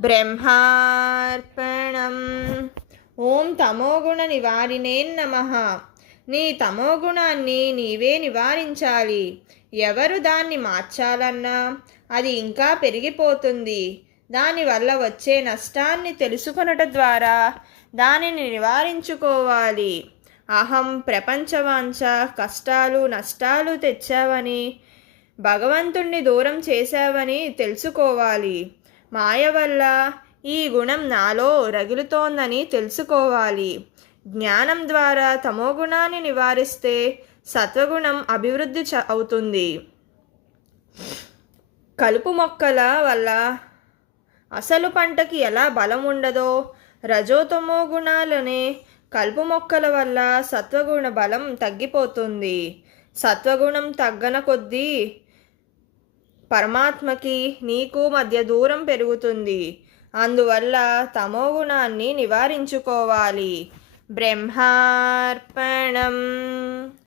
బ్రహ్మార్పణం. ఓం తమోగుణ నివారిణే నమః. నీ తమోగుణాన్ని నీవే నివారించాలి. ఎవరు దాన్ని మార్చాలన్నా అది ఇంకా పెరిగిపోతుంది. దానివల్ల వచ్చే నష్టాన్ని తెలుసుకొనట ద్వారా దానిని నివారించుకోవాలి. అహం, ప్రపంచవాంఛ కష్టాలు నష్టాలు తెచ్చావని, భగవంతుణ్ణి దూరం చేశావని తెలుసుకోవాలి. మాయ వల్ల ఈ గుణం నాలో రగులుతోందని తెలుసుకోవాలి. జ్ఞానం ద్వారా తమోగుణాన్ని నివారిస్తే సత్వగుణం అభివృద్ధి అవుతుంది. కలుపు మొక్కల వల్ల అసలు పంటకి ఎలా బలం ఉండదో, రజోతమో గుణాలనే కలుపు మొక్కల వల్ల సత్వగుణ బలం తగ్గిపోతుంది. సత్వగుణం తగ్గన కొద్దీ పరమాత్మకి నీకు మధ్య దూరం పెరుగుతుంది. అందువల్ల తమోగుణాన్ని నివారించుకోవాలి. బ్రహ్మార్పణం.